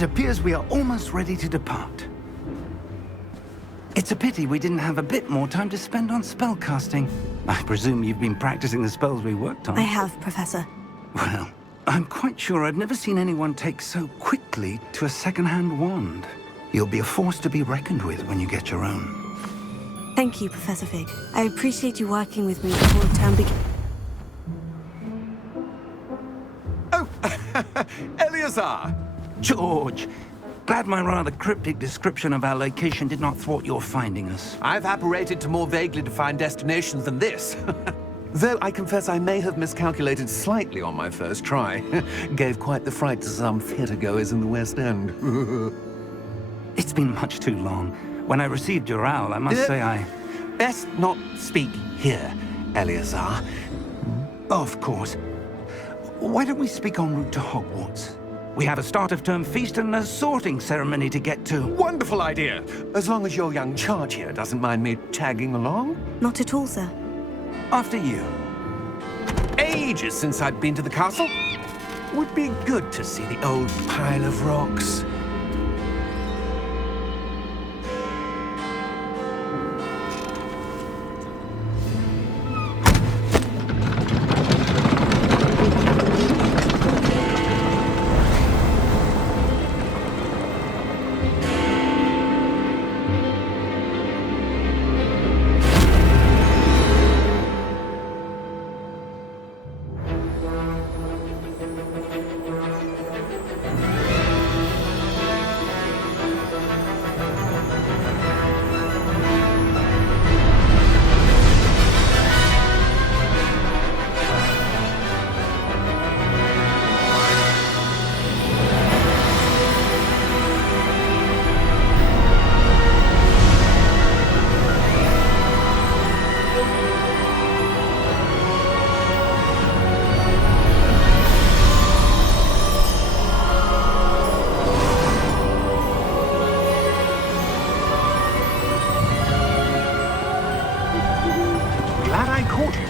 It appears we are almost ready to depart. It's a pity we didn't have a bit more time to spend on spellcasting. I presume you've been practicing the spells we worked on. I have, Professor. Well, I'm quite sure I've never seen anyone take so quickly to a second-hand wand. You'll be a force to be reckoned with when you get your own. Thank you, Professor Fig. I appreciate you working with me before the term begins. Oh, Eleazar! George, glad my rather cryptic description of our location did not thwart your finding us. I've apparated to more vaguely defined destinations than this. Though I confess I may have miscalculated slightly on my first try. Gave quite the fright to some theatre-goers in the West End. It's been much too long. When I received your owl, I must say I... Best not speak here, Eleazar. Of course. Why don't we speak en route to Hogwarts? We have a start-of-term feast and a sorting ceremony to get to. Wonderful idea! As long as your young charge here doesn't mind me tagging along. Not at all, sir. After you. Ages since I'd been to the castle. Would be good to see the old pile of rocks.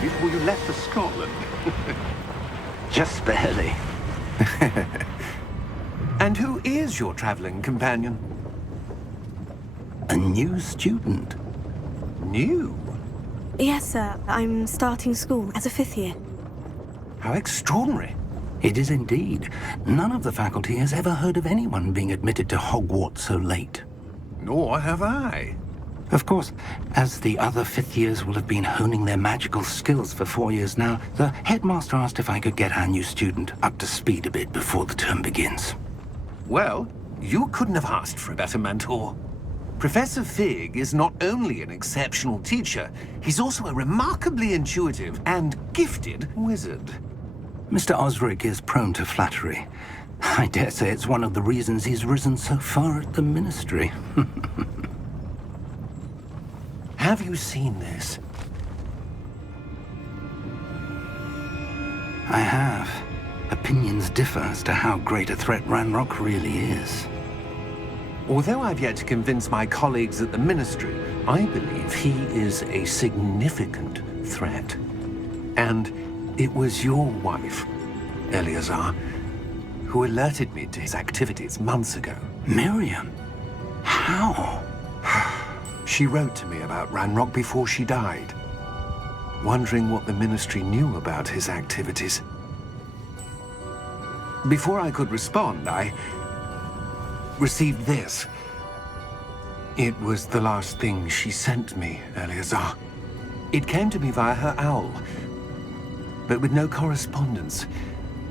Before you left for Scotland. Just barely. And who is your traveling companion? A new student. New? Yes, sir. I'm starting school as a 5th year. How extraordinary. It is indeed. None of the faculty has ever heard of anyone being admitted to Hogwarts so late. Nor have I. Of course, as the other 5th years will have been honing their magical skills for 4 years now, the headmaster asked if I could get our new student up to speed a bit before the term begins. Well, you couldn't have asked for a better mentor. Professor Fig is not only an exceptional teacher, he's also a remarkably intuitive and gifted wizard. Mr. Osric is prone to flattery. I dare say it's one of the reasons he's risen so far at the Ministry. Have you seen this? I have. Opinions differ as to how great a threat Ranrock really is. Although I've yet to convince my colleagues at the Ministry, I believe he is a significant threat. And it was your wife, Eleazar, who alerted me to his activities months ago. Miriam? How? She wrote to me about Ranrock before she died, wondering what the Ministry knew about his activities. Before I could respond, I received this. It was the last thing she sent me, Eleazar. It came to me via her owl, but with no correspondence.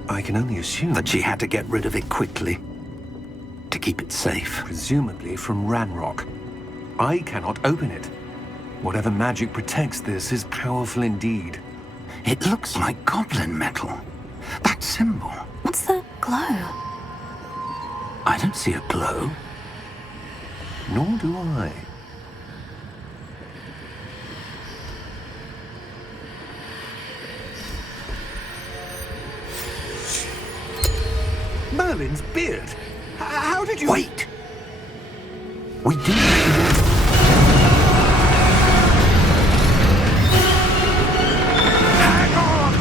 I can only assume That she had to get rid of it quickly, to keep it safe. presumably from Ranrock. I cannot open it. Whatever magic protects this is powerful indeed. It looks like goblin metal. That symbol. What's the glow? I don't see a glow. Nor do I. Merlin's beard! How did you... Wait! We do... Hang on!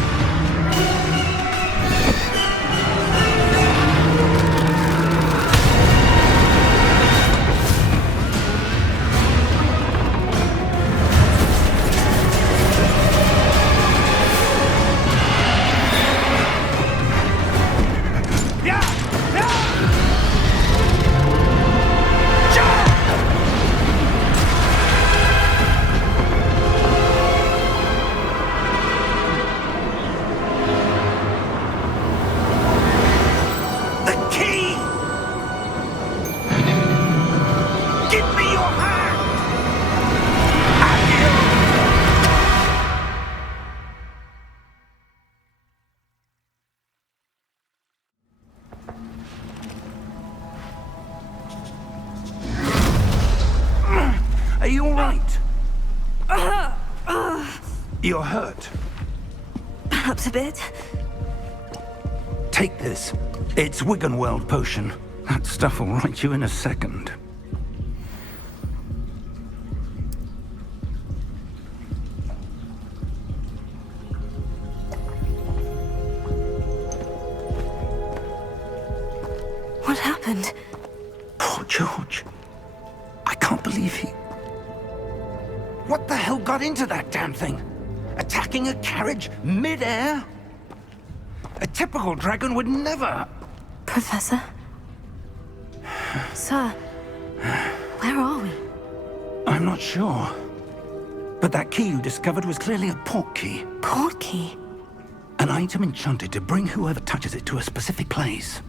Are you all right? You're hurt. Perhaps a bit. Take this. It's Wiggenweld potion. That stuff will right you in a second. What happened? Poor George. I can't believe he... What the hell got into that damn thing? Attacking a carriage mid-air? A typical dragon would never... Professor? Sir, where are we? I'm not sure. But that key you discovered was clearly a port key. Port key? An item enchanted to bring whoever touches it to a specific place.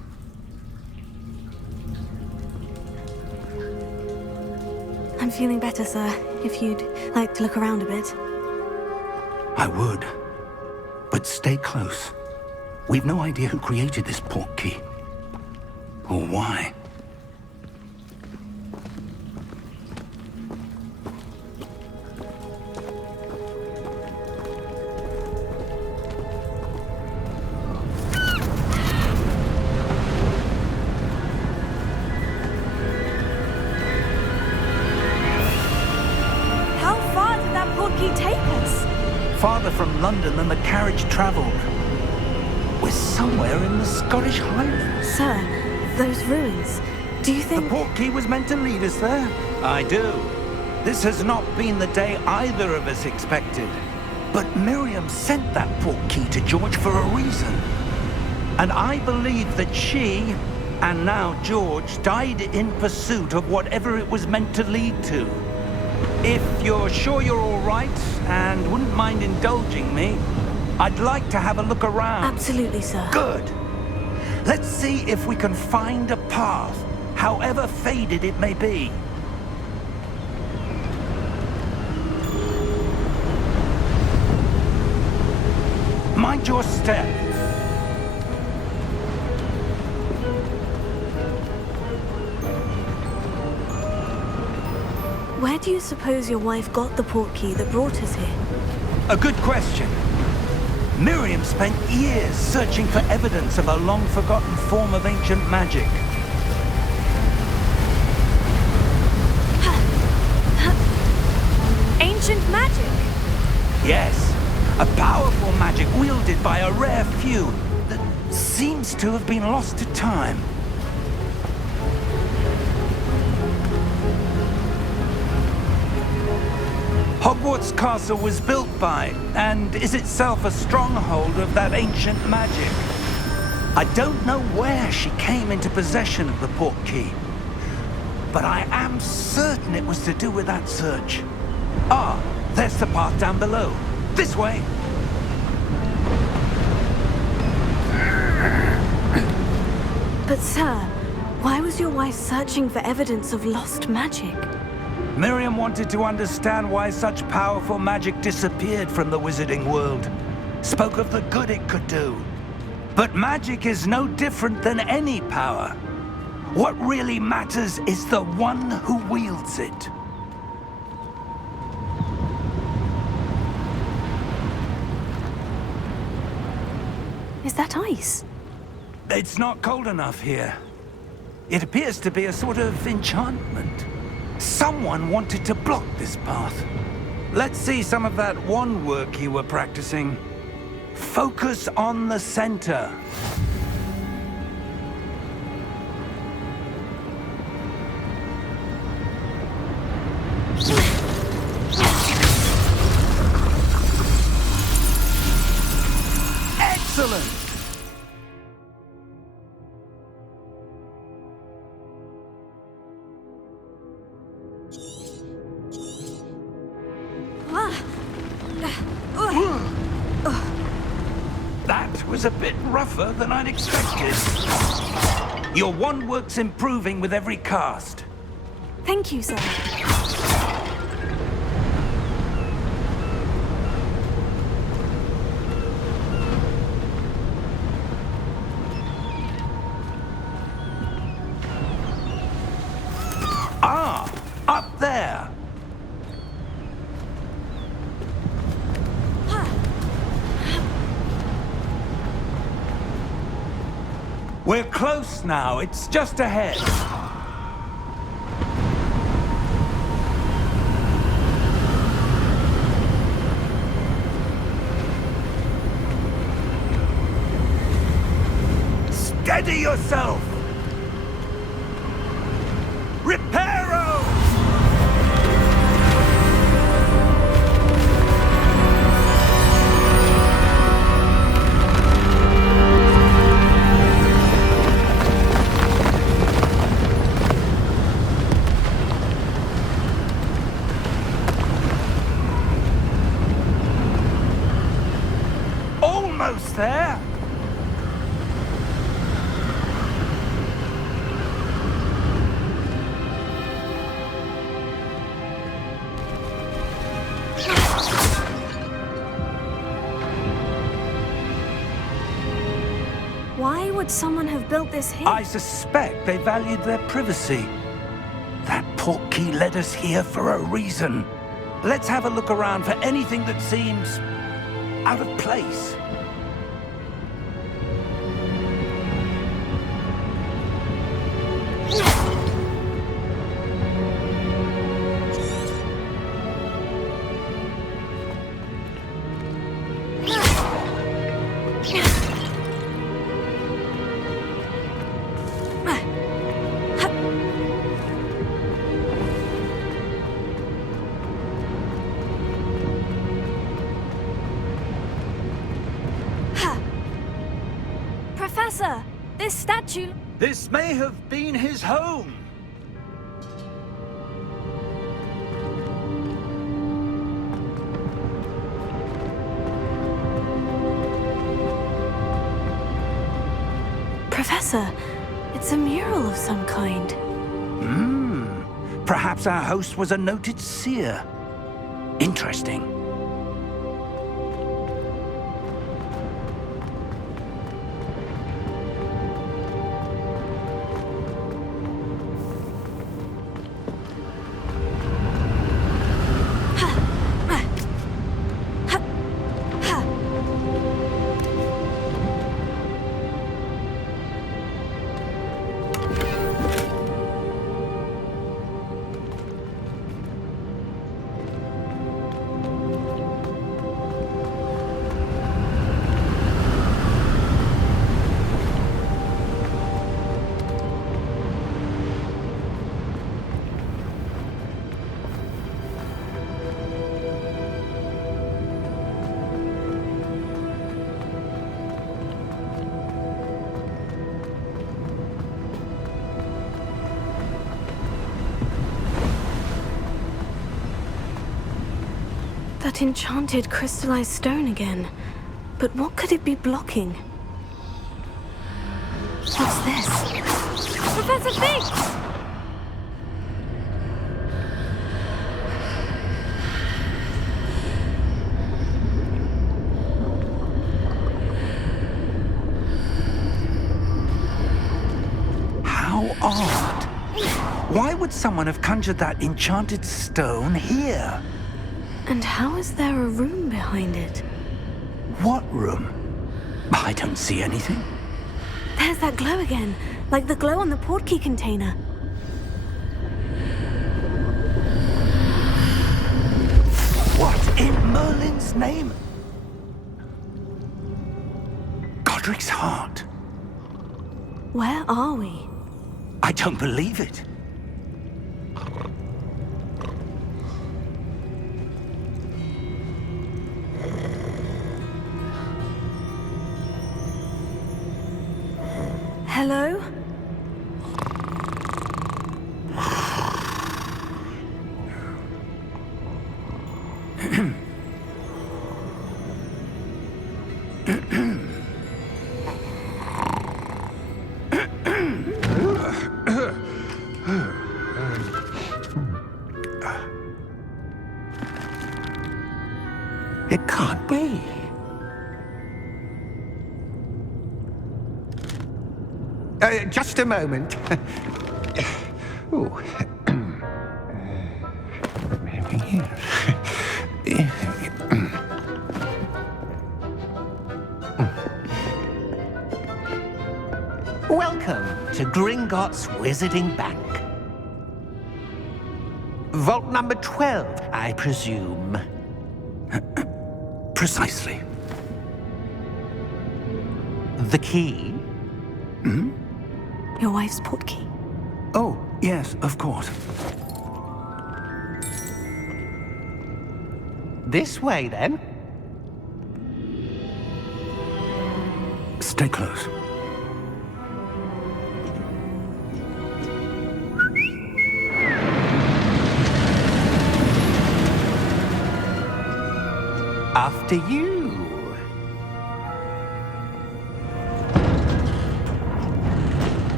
I'm feeling better, sir. If you'd like to look around a bit. I would. But stay close. We've no idea who created this port key. Or why. How far did that port key take us? Farther from London than the carriage traveled. We're somewhere in the Scottish Highlands. Sir, those ruins. Do you The think... port key was meant to lead us there? I do. This has not been the day either of us expected. But Miriam sent that port key to George for a reason. And I believe that she, and now George, died in pursuit of whatever it was meant to lead to. If you're sure you're all right, and wouldn't mind indulging me, I'd like to have a look around. Absolutely, sir. Good. Let's see if we can find a path, however faded it may be. Mind your step. Where do you suppose your wife got the port key that brought us here? A good question. Miriam spent years searching for evidence of a long-forgotten form of ancient magic. Ancient magic? Yes, a powerful magic wielded by a rare few that seems to have been lost to time. Hogwarts Castle was built by, and is itself a stronghold of that ancient magic. I don't know where she came into possession of the port key, but I am certain it was to do with that search. Ah, there's the path down below. This way. But sir, why was your wife searching for evidence of lost magic? Miriam wanted to understand why such powerful magic disappeared from the wizarding world. Spoke of the good it could do. But magic is no different than any power. What really matters is the one who wields it. Is that ice? It's not cold enough here. It appears to be a sort of enchantment. Someone wanted to block this path. Let's see some of that wand work you were practicing. Focus on the center. Excellent! That was a bit rougher than I'd expected. Your wand work's improving with every cast. Thank you, sir. Ah, up there. We're close now. It's just ahead. Steady yourself! Reparo! Almost there! Why would someone have built this here? I suspect they valued their privacy. That portkey led us here for a reason. Let's have a look around for anything that seems out of place. Professor, this statue... This may have been his home. Professor, it's a mural of some kind. Perhaps our host was a noted seer. Interesting. That enchanted crystallized stone again. But what could it be blocking? What's this? Professor Fig! How odd. Why would someone have conjured that enchanted stone here? And how is there a room behind it? What room? I don't see anything. There's that glow again, like the glow on the portkey container. What in Merlin's name? Godric's heart. Where are we? I don't believe it. Hello? It can't be. Just a moment. Oh. Maybe here. to Gringotts Wizarding Bank. Vault number 12, I presume. Precisely. The key? Your wife's portkey. Oh, yes, of course. This way, then. Stay close. After you.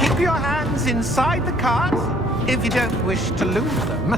Keep your hands inside the cart if you don't wish to lose them.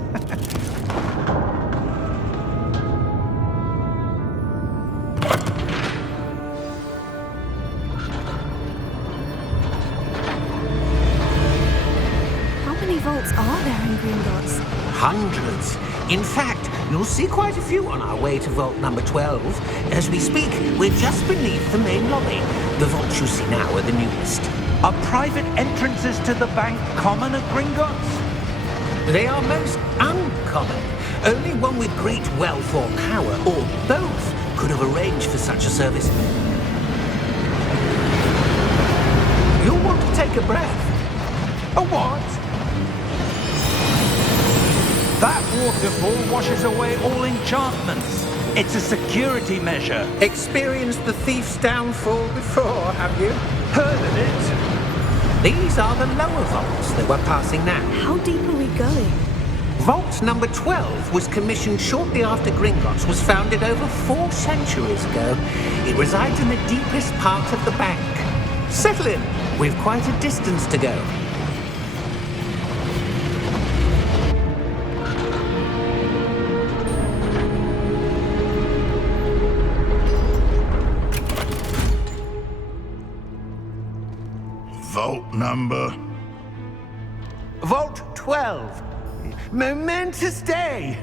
How many vaults are there in Gringotts? Hundreds. In fact, you'll see quite a few on our way to vault number 12. As we speak, we're just beneath the main lobby. The vaults you see now are the newest. Are private entrances to the bank common at Gringotts? They are most uncommon. Only one with great wealth or power, or both, could have arranged for such a service. You'll want to take a breath. A what? That waterfall washes away all enchantments. It's a security measure. Experienced the thief's downfall before, have you? Heard of it? These are the lower vaults that we're passing now. How deep are we going? Vault number 12 was commissioned shortly after Gringotts was founded over 4 centuries ago. It resides in the deepest part of the bank. Settle in. We've quite a distance to go. Vault number? Vault 12. Momentous day.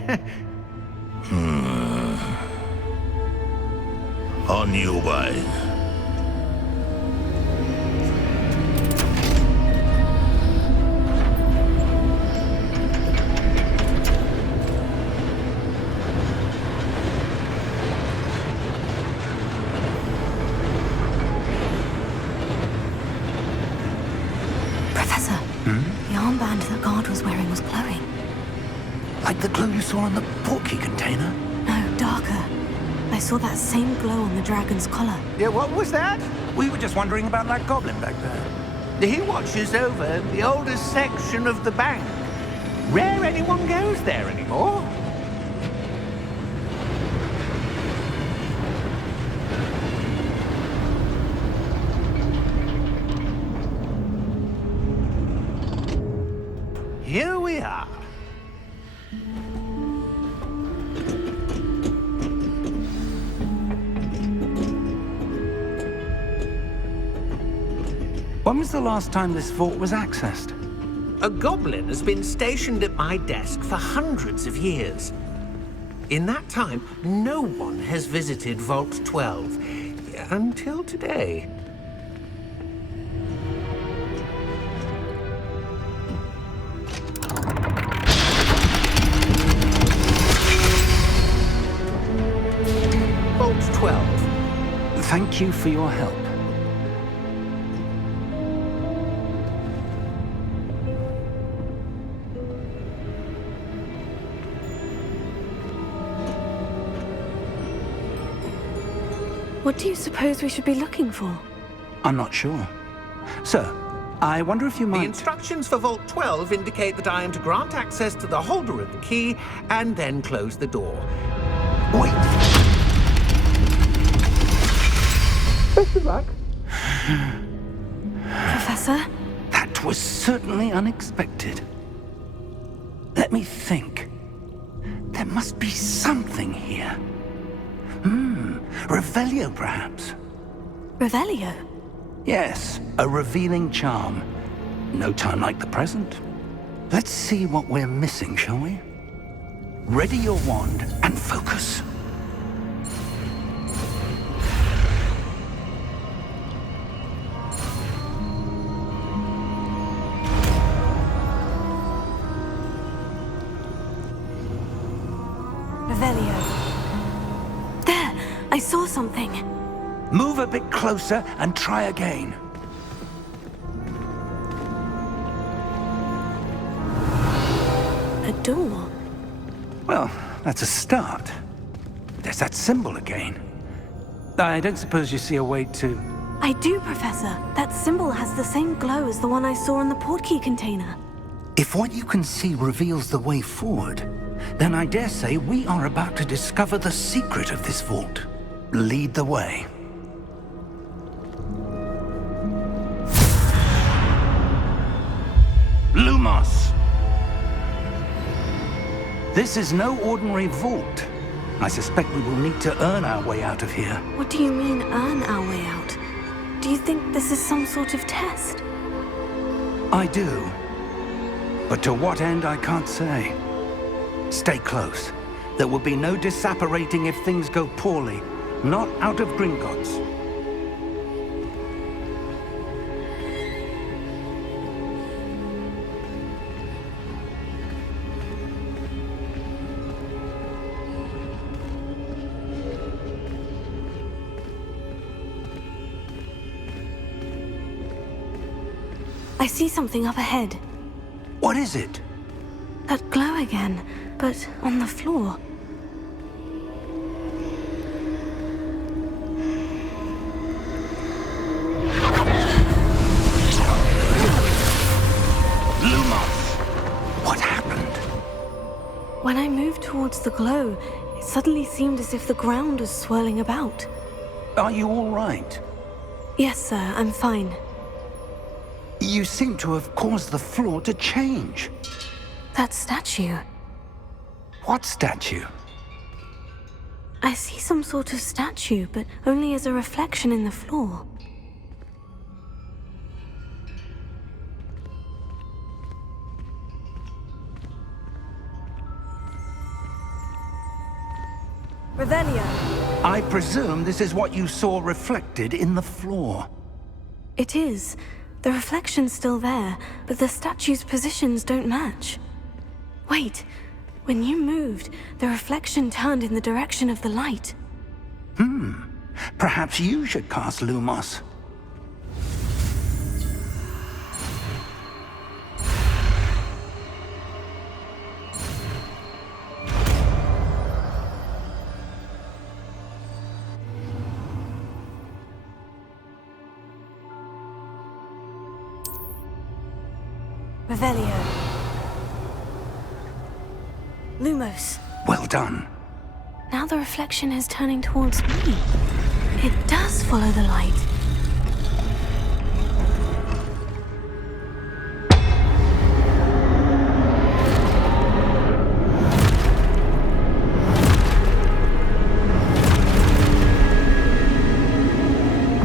On your way. Professor, the armband the guard was wearing was glowing. Like the glow you saw on the portkey container? No, darker. I saw that same glow on the dragon's collar. Yeah, what was that? We were just wondering about that goblin back there. He watches over the oldest section of the bank. Rare anyone goes there anymore. Here we are. When was the last time this vault was accessed? A goblin has been stationed at my desk for hundreds of years. In that time, no one has visited Vault 12 until today. Vault 12. Thank you for your help. What do you suppose we should be looking for? I'm not sure. Sir, I wonder if you The might... instructions for Vault 12 indicate that I am to grant access to the holder of the key and then close the door. Wait! Best of luck. Professor? That was certainly unexpected. Let me think. There must be something here. Revelio, perhaps? Revelio? Yes, a revealing charm. No time like the present. Let's see what we're missing, shall we? Ready your wand and focus. Revelio. There! I saw something. Move a bit closer and try again. A door. Well, that's a start. There's that symbol again. I don't suppose you see a way to... I do, Professor. That symbol has the same glow as the one I saw in the portkey container. If what you can see reveals the way forward, then I dare say we are about to discover the secret of this vault. Lead the way. Lumos! This is no ordinary vault. I suspect we will need to earn our way out of here. What do you mean, earn our way out? Do you think this is some sort of test? I do. But to what end, I can't say. Stay close. There will be no disapparating if things go poorly. Not out of Gringotts. I see something up ahead. What is it? That glow again, but on the floor. Lumos! What happened? When I moved towards the glow, it suddenly seemed as if the ground was swirling about. Are you all right? Yes, sir, I'm fine. You seem to have caused the floor to change. That statue. What statue? I see some sort of statue, but only as a reflection in the floor. Revelio. I presume this is what you saw reflected in the floor. It is. The reflection's still there, but the statue's positions don't match. Wait. When you moved, the reflection turned in the direction of the light. Perhaps you should cast Lumos. Revelio. Lumos. Well done. Now the reflection is turning towards me. It does follow the light.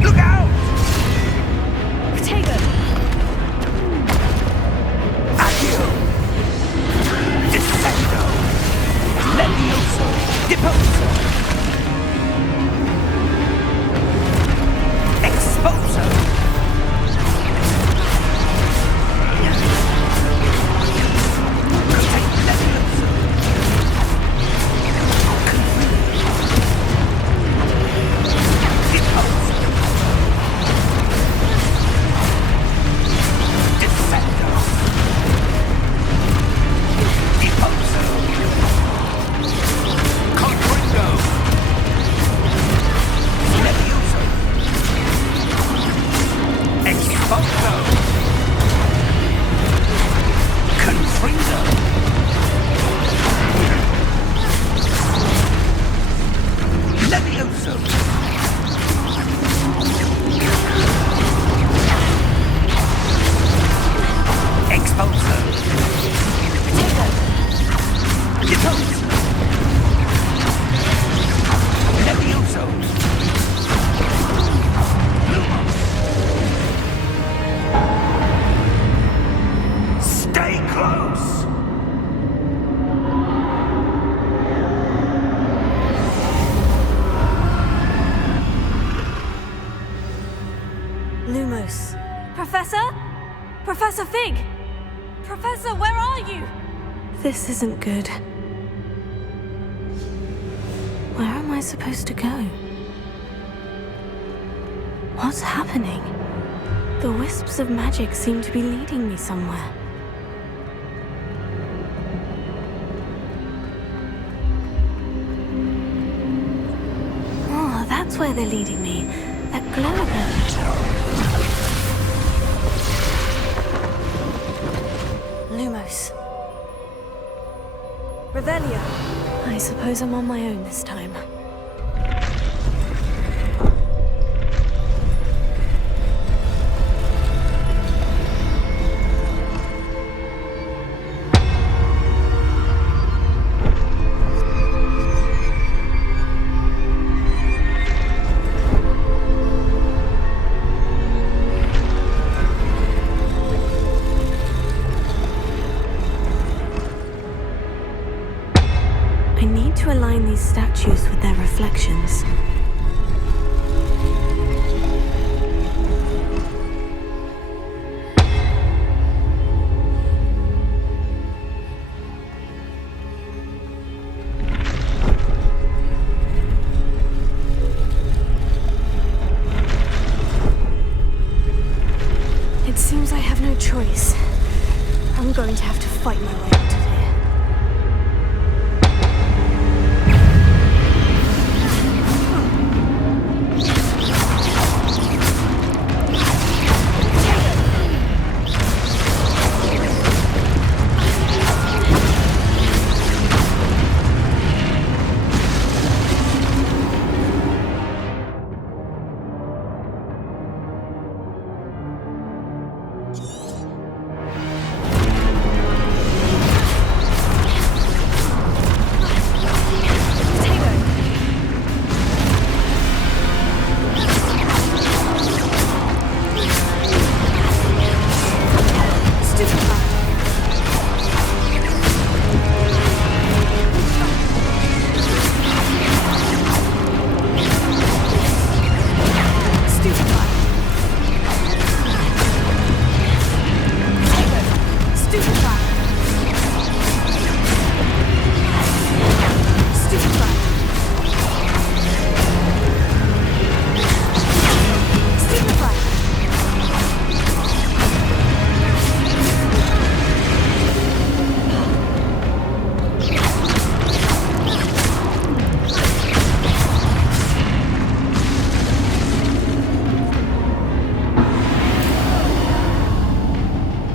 Look out! Protego! Accio! Descendo! Levioso! Deposo! Exposo! Rotate Levioso! Deposo! Descendo! Deposo! Conquendo! Levioso! Exposo! Confrido! Levioso! Exposo! Deposo! Levioso! Lumos! Stay close! Lumos. Professor? Professor Fig! Professor, where are you? This isn't good. Where am I supposed to go? What's happening? The wisps of magic seem to be leading me somewhere. Oh, that's where they're leading me. That glow again. Lumos. Revelio. I suppose I'm on my own this time. I need to align these statues with their reflections. It seems I have no choice. I'm going to have to fight my way out of here.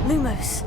Lumos.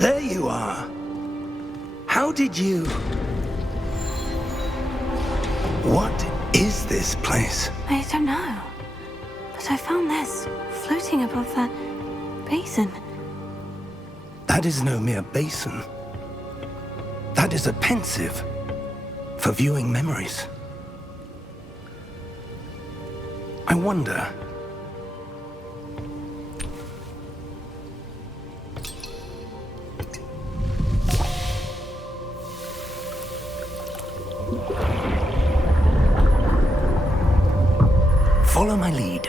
There you are. How did you... What is this place? I don't know. But I found this floating above that basin. That is no mere basin. That is a pensive for viewing memories. I wonder... Follow my lead.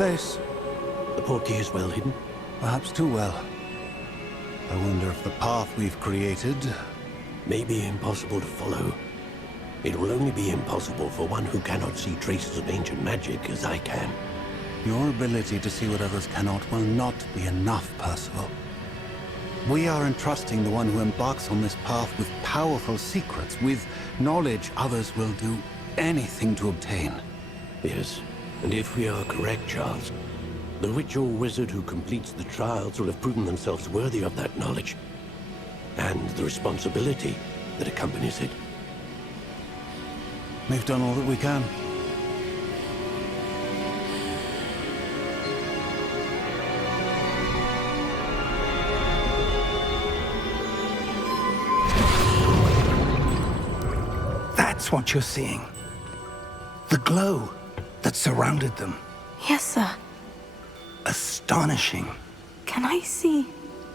place. The portkey is well hidden. Perhaps too well. I wonder if the path we've created... May be impossible to follow. It will only be impossible for one who cannot see traces of ancient magic as I can. Your ability to see what others cannot will not be enough, Percival. We are entrusting the one who embarks on this path with powerful secrets, with knowledge others will do anything to obtain. Yes, and if we are correct, Charles, the witch or wizard who completes the trials will have proven themselves worthy of that knowledge, and the responsibility that accompanies it. We've done all that we can. That's what you're seeing. The glow that surrounded them. Yes, sir. Astonishing. Can I see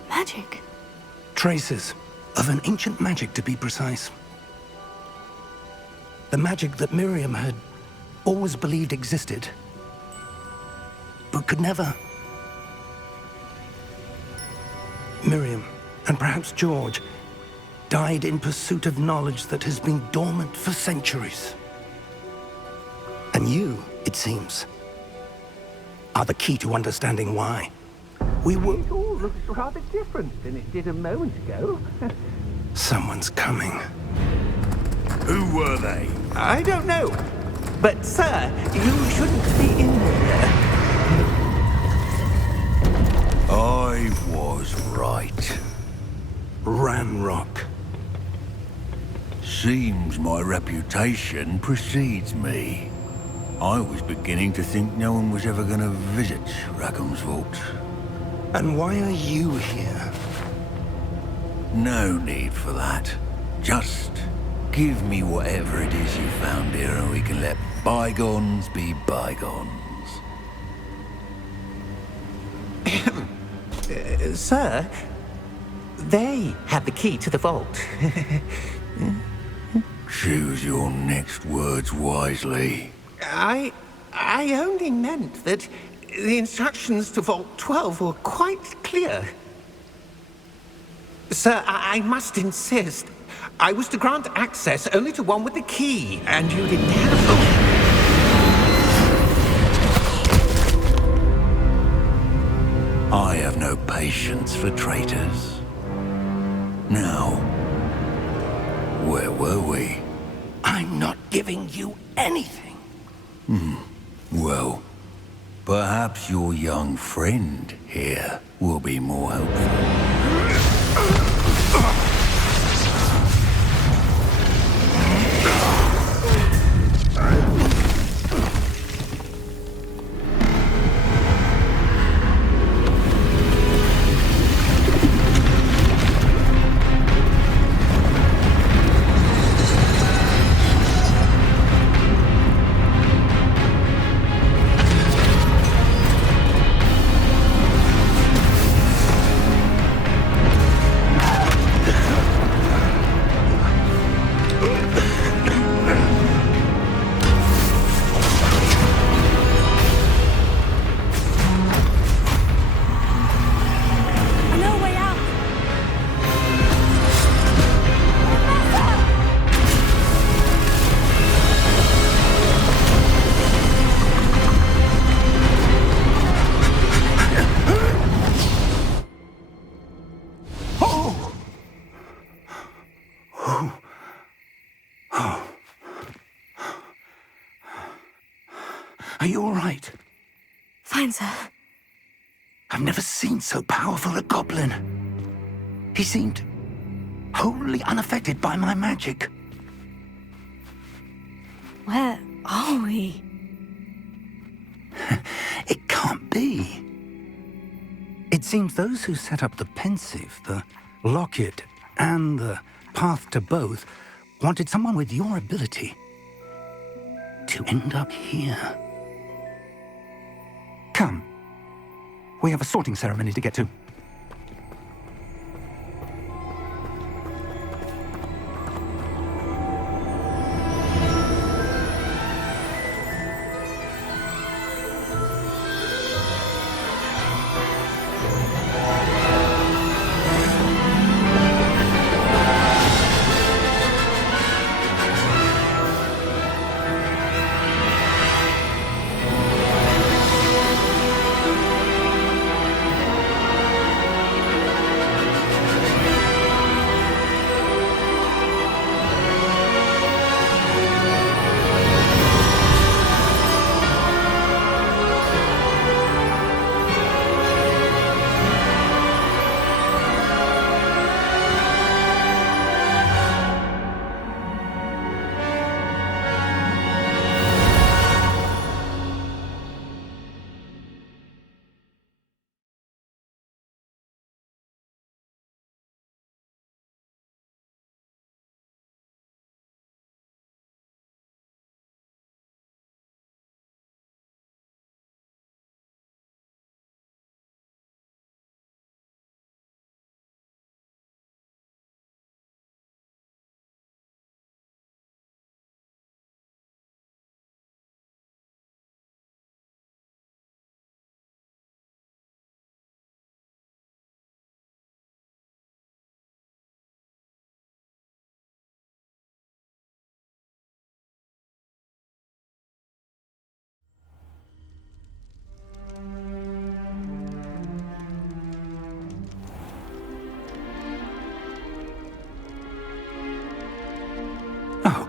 magic? Traces of an ancient magic, to be precise. The magic that Miriam had always believed existed, but could never. Miriam, and perhaps George, died in pursuit of knowledge that has been dormant for centuries. And you, it seems, are the key to understanding why. We were... It all looks rather different than it did a moment ago. Someone's coming. Who were they? I don't know. But, sir, you shouldn't be in here. I was right. Ranrock. Seems my reputation precedes me. I was beginning to think no one was ever going to visit Rackham's vault. And why are you here? No need for that. Just give me whatever it is you found here and we can let bygones be bygones. Sir, they have the key to the vault. Choose your next words wisely. I only meant that the instructions to Vault 12 were quite clear. Sir, I must insist. I was to grant access only to one with the key, and you didn't have them. I have no patience for traitors. Now, where were we? I'm not giving you anything. Well, perhaps your young friend here will be more helpful. I know a way out. Are you all right? Fine, sir. I've never seen so powerful a goblin. He seemed wholly unaffected by my magic. Where are we? It can't be. It seems those who set up the pensive, the locket, and the path to both wanted someone with your ability to end up here. Come. We have a sorting ceremony to get to.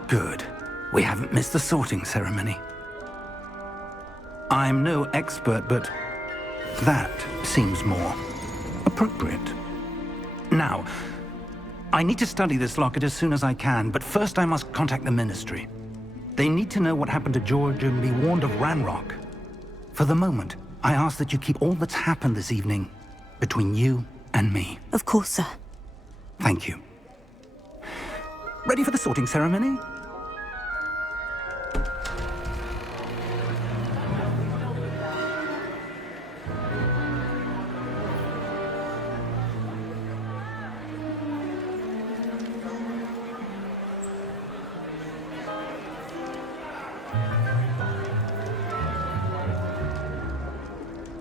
Good. We haven't missed the sorting ceremony. I'm no expert, but that seems more appropriate. Now, I need to study this locket as soon as I can, but first I must contact the Ministry. They need to know what happened to George and be warned of Ranrock. For the moment, I ask that you keep all that's happened this evening between you and me. Of course, sir. Thank you. Ready for the sorting ceremony?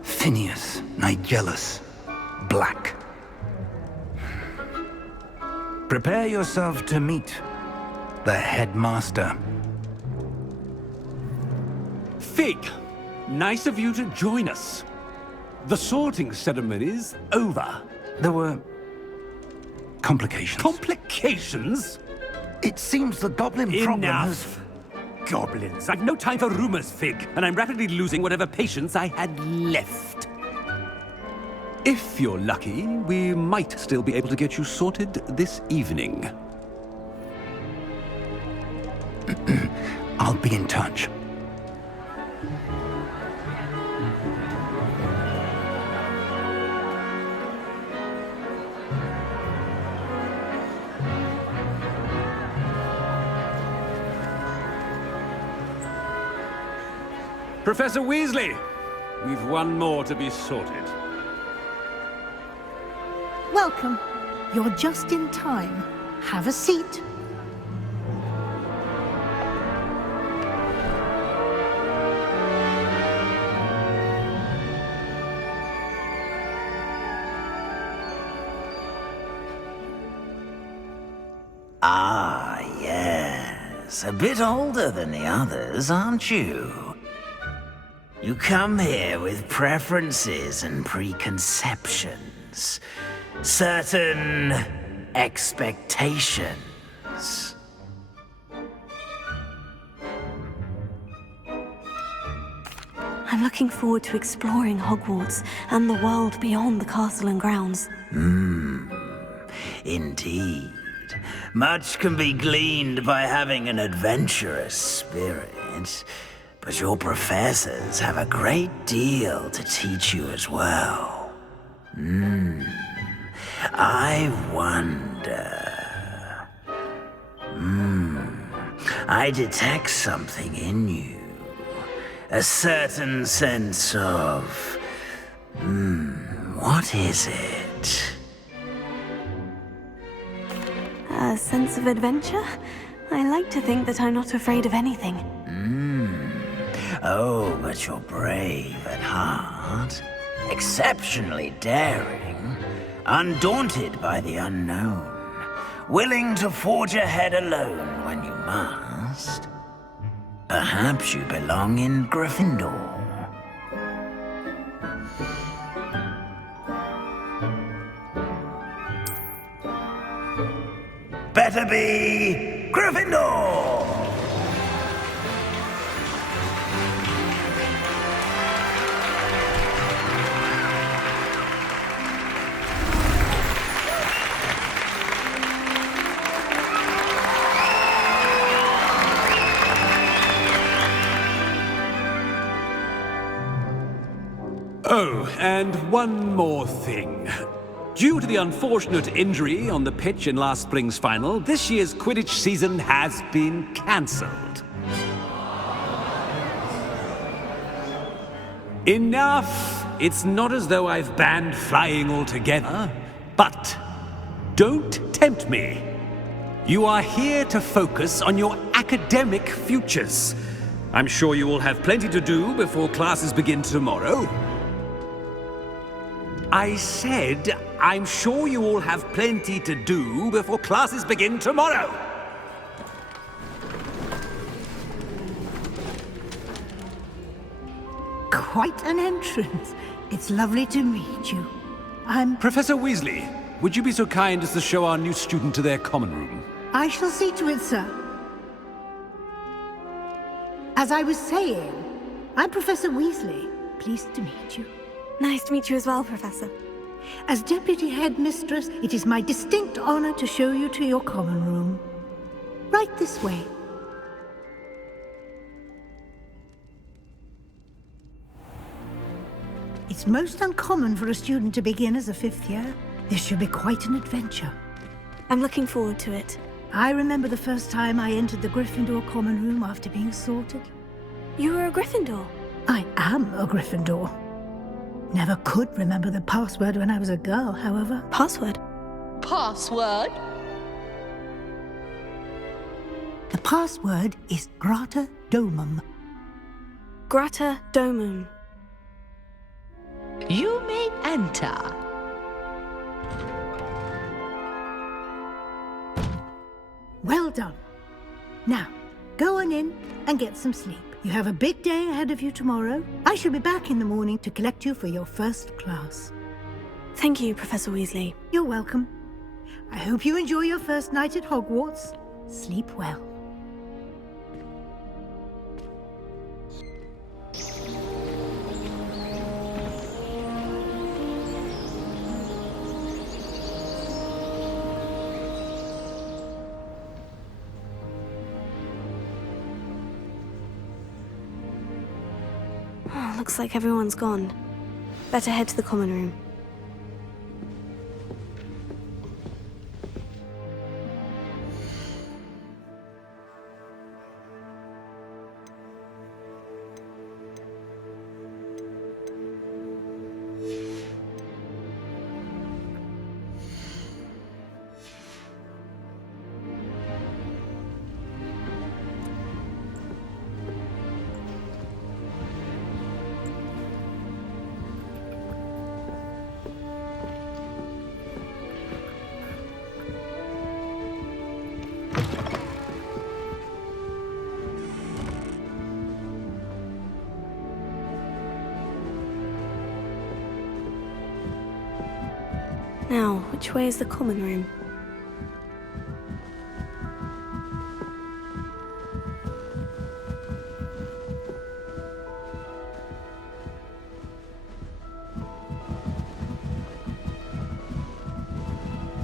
Phineas, Nigellus, Black. Prepare yourself to meet the headmaster. Fig, nice of you to join us. The sorting ceremony's over. There were complications. Complications? It seems the goblin problem has... Enough! Goblins. I've no time for rumors, Fig, and I'm rapidly losing whatever patience I had left. If you're lucky, we might still be able to get you sorted this evening. I'll be in touch. Professor Weasley, we've one more to be sorted. Welcome. You're just in time. Have a seat. Ah, yes. A bit older than the others, aren't you? You come here with preferences and preconceptions. Certain expectations. I'm looking forward to exploring Hogwarts and the world beyond the castle and grounds. Indeed. Much can be gleaned by having an adventurous spirit. But your professors have a great deal to teach you as well. I wonder... I detect something in you. A certain sense of... what is it? A sense of adventure? I like to think that I'm not afraid of anything. Oh, but you're brave at heart. Exceptionally daring. Undaunted by the unknown. Willing to forge ahead alone when you must. Perhaps you belong in Gryffindor. Better be Gryffindor! Oh, and one more thing. Due to the unfortunate injury on the pitch in last spring's final, this year's Quidditch season has been cancelled. Enough! It's not as though I've banned flying altogether, but don't tempt me. You are here to focus on your academic futures. I'm sure you will have plenty to do before classes begin tomorrow. I said, I'm sure you all have plenty to do before classes begin tomorrow. Quite an entrance. It's lovely to meet you. Professor Weasley, would you be so kind as to show our new student to their common room? I shall see to it, sir. As I was saying, I'm Professor Weasley. Pleased to meet you. Nice to meet you as well, Professor. As Deputy Headmistress, it is my distinct honor to show you to your common room. Right this way. It's most uncommon for a student to begin as a fifth year. This should be quite an adventure. I'm looking forward to it. I remember the first time I entered the Gryffindor common room after being sorted. You were a Gryffindor? I am a Gryffindor. Never could remember the password when I was a girl, however. Password? Password? The password is Grata Domum. Grata Domum. You may enter. Well done. Now, go on in and get some sleep. You have a big day ahead of you tomorrow. I shall be back in the morning to collect you for your first class. Thank you, Professor Weasley. You're welcome. I hope you enjoy your first night at Hogwarts. Sleep well. Oh, looks like everyone's gone. Better head to the common room. Now, which way is the common room?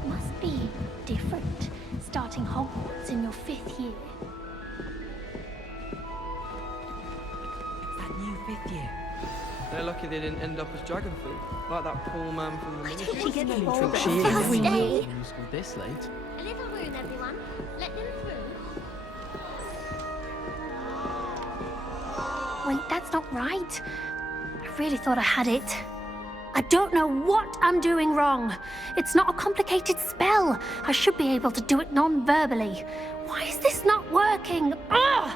Must be different, starting Hogwarts in your 5th year. That new 5th year. They're lucky they didn't end up as dragon food, like that poor man from the ministry. She gets older She is every year. School this late. A little room, everyone. Let them through. Wait, that's not right. I really thought I had it. I don't know what I'm doing wrong. It's not a complicated spell. I should be able to do it non-verbally. Why is this not working? Ugh!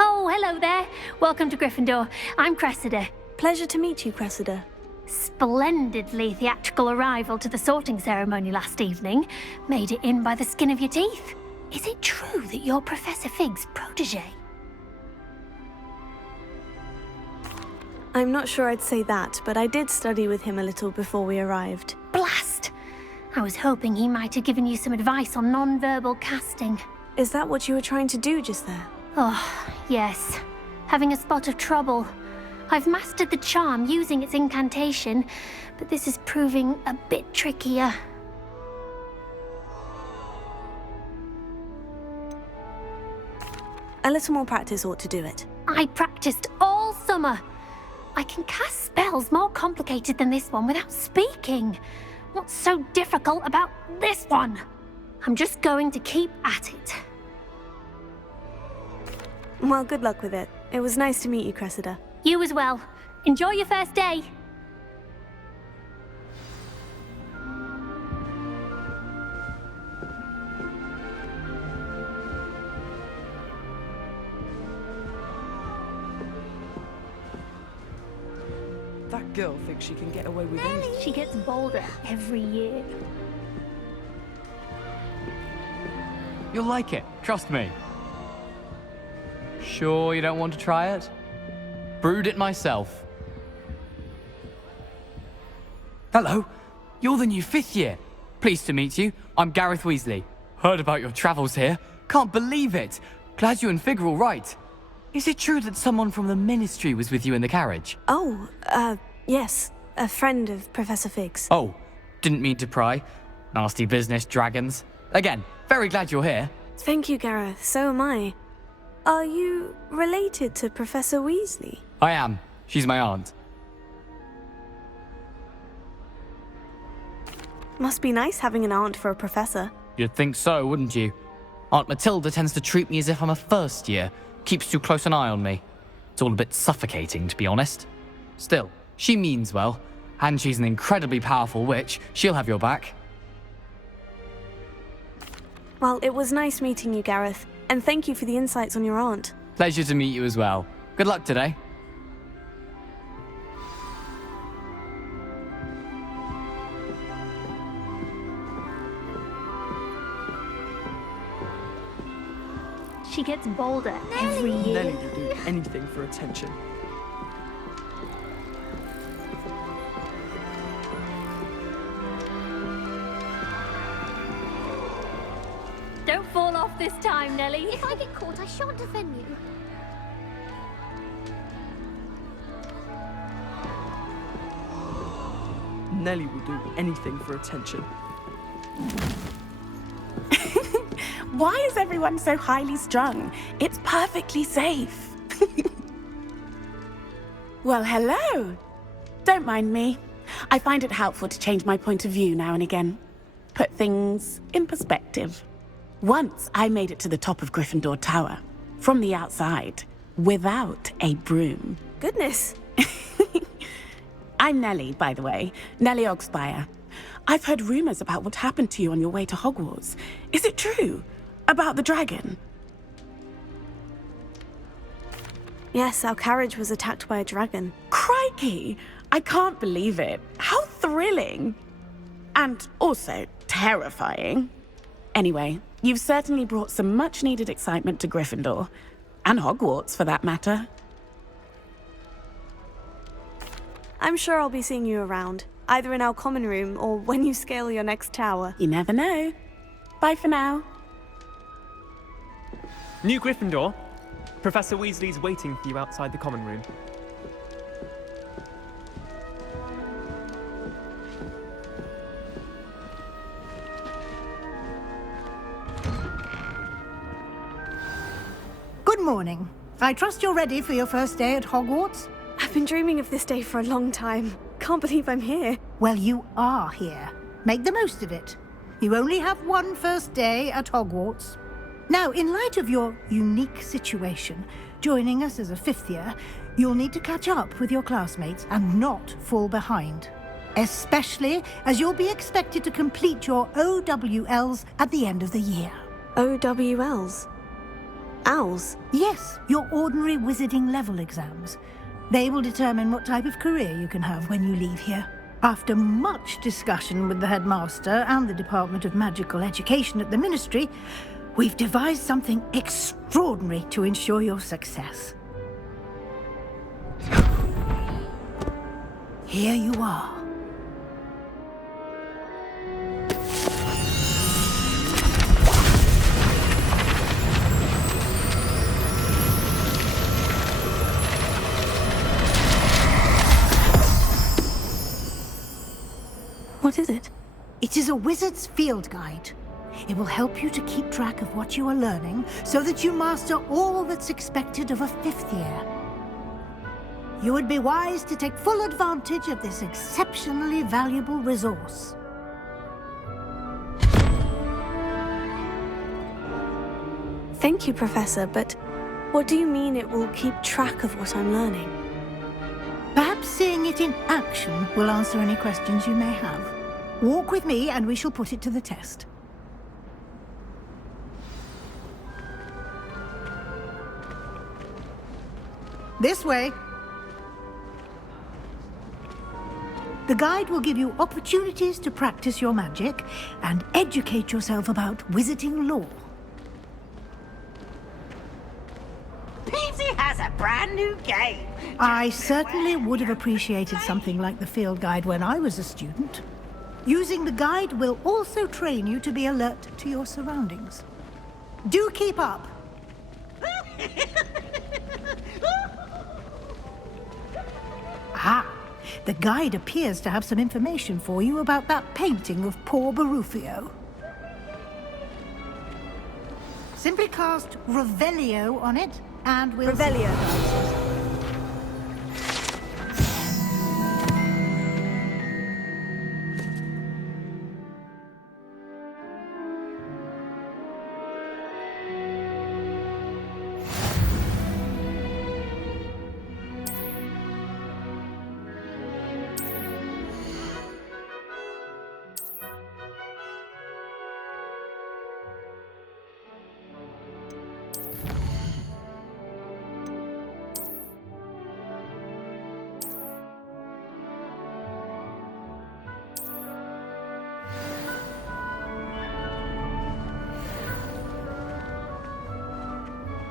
Oh, hello there. Welcome to Gryffindor. I'm Cressida. Pleasure to meet you, Cressida. Splendidly theatrical arrival to the sorting ceremony last evening. Made it in by the skin of your teeth. Is it true that you're Professor Fig's protege? I'm not sure I'd say that, but I did study with him a little before we arrived. Blast! I was hoping he might have given you some advice on non-verbal casting. Is that what you were trying to do just there? Oh, yes. Having a spot of trouble. I've mastered the charm using its incantation, but this is proving a bit trickier. A little more practice ought to do it. I practiced all summer. I can cast spells more complicated than this one without speaking. What's so difficult about this one? I'm just going to keep at it. Well, good luck with it. It was nice to meet you, Cressida. You as well. Enjoy your first day. That girl thinks she can get away with anything. She gets bolder every year. You'll like it, trust me. Sure you don't want to try it? Brewed it myself. Hello, you're the new 5th year. Pleased to meet you. I'm Gareth Weasley. Heard about your travels here. Can't believe it. Glad you and Fig are all right. Is it true that someone from the Ministry was with you in the carriage? Oh, yes. A friend of Professor Fig's. Oh, didn't mean to pry. Nasty business, dragons. Again, very glad you're here. Thank you, Gareth. So am I. Are you related to Professor Weasley? I am. She's my aunt. Must be nice having an aunt for a professor. You'd think so, wouldn't you? Aunt Matilda tends to treat me as if I'm a first year. Keeps too close an eye on me. It's all a bit suffocating, to be honest. Still, she means well. And she's an incredibly powerful witch. She'll have your back. Well, it was nice meeting you, Gareth. And thank you for the insights on your aunt. Pleasure to meet you as well. Good luck today. She gets bolder every year. Nelly will do anything for attention. Don't fall off this time, Nelly. If I get caught, I shan't defend you. Nelly will do anything for attention. Why is everyone so highly strung? It's perfectly safe. Well, hello. Don't mind me. I find it helpful to change my point of view now and again. Put things in perspective. Once I made it to the top of Gryffindor Tower, from the outside, without a broom. Goodness. I'm Nelly, by the way. Nelly Ogspire. I've heard rumors about what happened to you on your way to Hogwarts. Is it true? About the dragon? Yes, our carriage was attacked by a dragon. Crikey! I can't believe it. How thrilling! And also terrifying. Anyway, you've certainly brought some much-needed excitement to Gryffindor. And Hogwarts, for that matter. I'm sure I'll be seeing you around, either in our common room or when you scale your next tower. You never know. Bye for now. New Gryffindor. Professor Weasley's waiting for you outside the common room. Good morning. I trust you're ready for your first day at Hogwarts? I've been dreaming of this day for a long time. Can't believe I'm here. Well, you are here. Make the most of it. You only have one first day at Hogwarts. Now, in light of your unique situation, joining us as a fifth year, you'll need to catch up with your classmates and not fall behind. Especially as you'll be expected to complete your OWLs at the end of the year. OWLs? Owls? Yes, your ordinary wizarding level exams. They will determine what type of career you can have when you leave here. After much discussion with the headmaster and the Department of Magical Education at the Ministry, we've devised something extraordinary to ensure your success. Here you are. What is it? It is a wizard's field guide. It will help you to keep track of what you are learning so that you master all that's expected of a fifth year. You would be wise to take full advantage of this exceptionally valuable resource. Thank you, Professor, but what do you mean it will keep track of what I'm learning? Perhaps seeing it in action will answer any questions you may have. Walk with me and we shall put it to the test. This way. The guide will give you opportunities to practice your magic and educate yourself about wizarding lore. Peavesy has a brand new game. I certainly would have appreciated something like the field guide when I was a student. Using the guide will also train you to be alert to your surroundings. Do keep up. The guide appears to have some information for you about that painting of poor Barufio. Simply cast Revelio on it, and we'll... Revelio.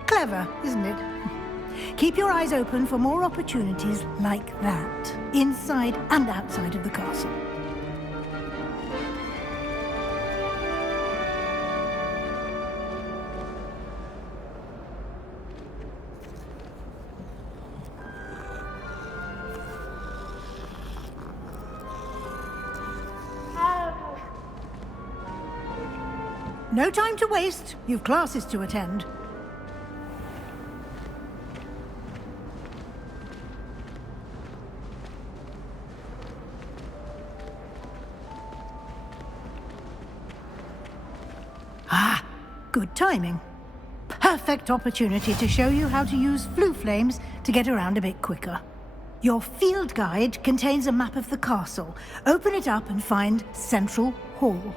Clever, isn't it? Keep your eyes open for more opportunities like that, inside and outside of the castle. No time to waste. You've classes to attend. Ah, good timing. Perfect opportunity to show you how to use flue flames to get around a bit quicker. Your field guide contains a map of the castle. Open it up and find Central Hall.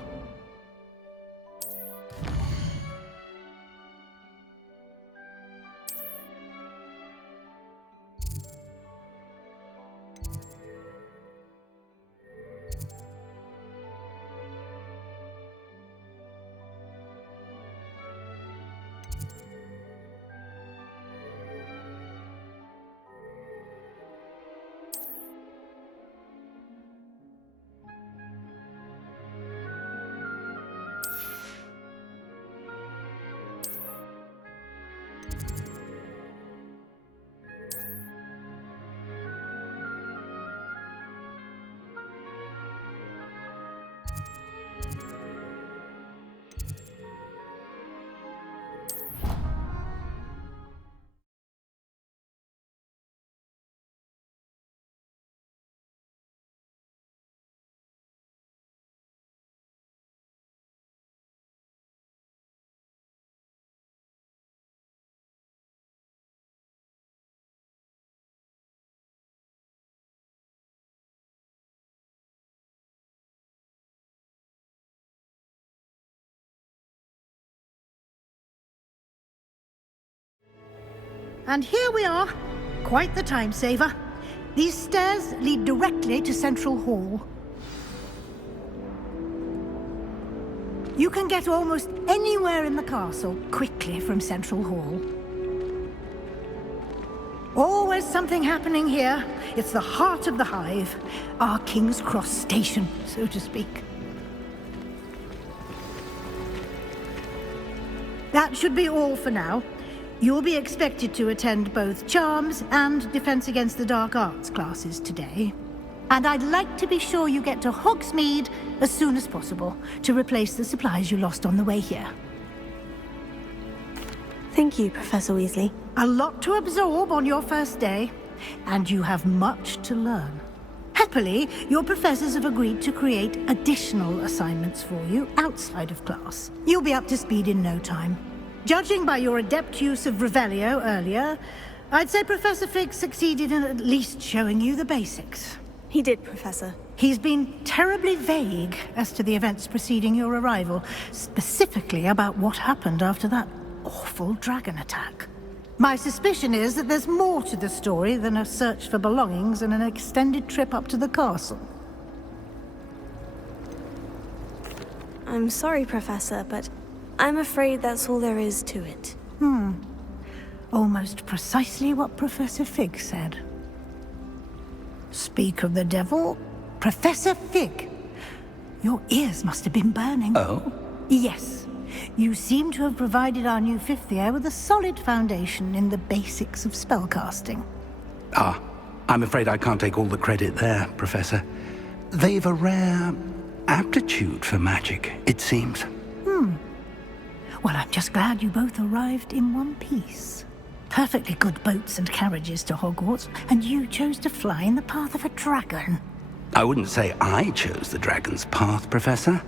And here we are. Quite the time saver. These stairs lead directly to Central Hall. You can get almost anywhere in the castle quickly from Central Hall. Always something happening here. It's the heart of the hive. Our King's Cross station, so to speak. That should be all for now. You'll be expected to attend both Charms and Defense Against the Dark Arts classes today. And I'd like to be sure you get to Hogsmeade as soon as possible to replace the supplies you lost on the way here. Thank you, Professor Weasley. A lot to absorb on your first day, and you have much to learn. Happily, your professors have agreed to create additional assignments for you outside of class. You'll be up to speed in no time. Judging by your adept use of Revelio earlier, I'd say Professor Fig succeeded in at least showing you the basics. He did, Professor. He's been terribly vague as to the events preceding your arrival, specifically about what happened after that awful dragon attack. My suspicion is that there's more to the story than a search for belongings and an extended trip up to the castle. I'm sorry, Professor, but I'm afraid that's all there is to it. Almost precisely what Professor Fig said. Speak of the devil, Professor Fig. Your ears must have been burning. Oh? Yes. You seem to have provided our new fifth year with a solid foundation in the basics of spellcasting. I'm afraid I can't take all the credit there, Professor. They've a rare aptitude for magic, it seems. Well, I'm just glad you both arrived in one piece. Perfectly good boats and carriages to Hogwarts, and you chose to fly in the path of a dragon. I wouldn't say I chose the dragon's path, Professor.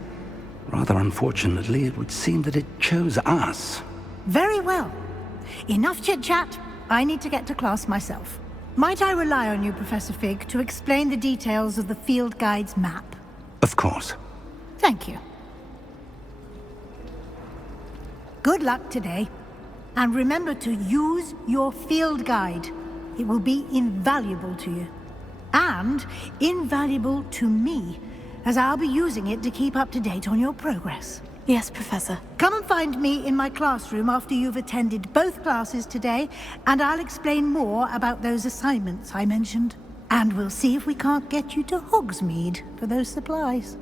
Rather unfortunately, it would seem that it chose us. Very well. Enough chit-chat. I need to get to class myself. Might I rely on you, Professor Fig, to explain the details of the field guide's map? Of course. Thank you. Good luck today. And remember to use your field guide. It will be invaluable to you. And invaluable to me, as I'll be using it to keep up to date on your progress. Yes, Professor. Come and find me in my classroom after you've attended both classes today, and I'll explain more about those assignments I mentioned. And we'll see if we can't get you to Hogsmeade for those supplies.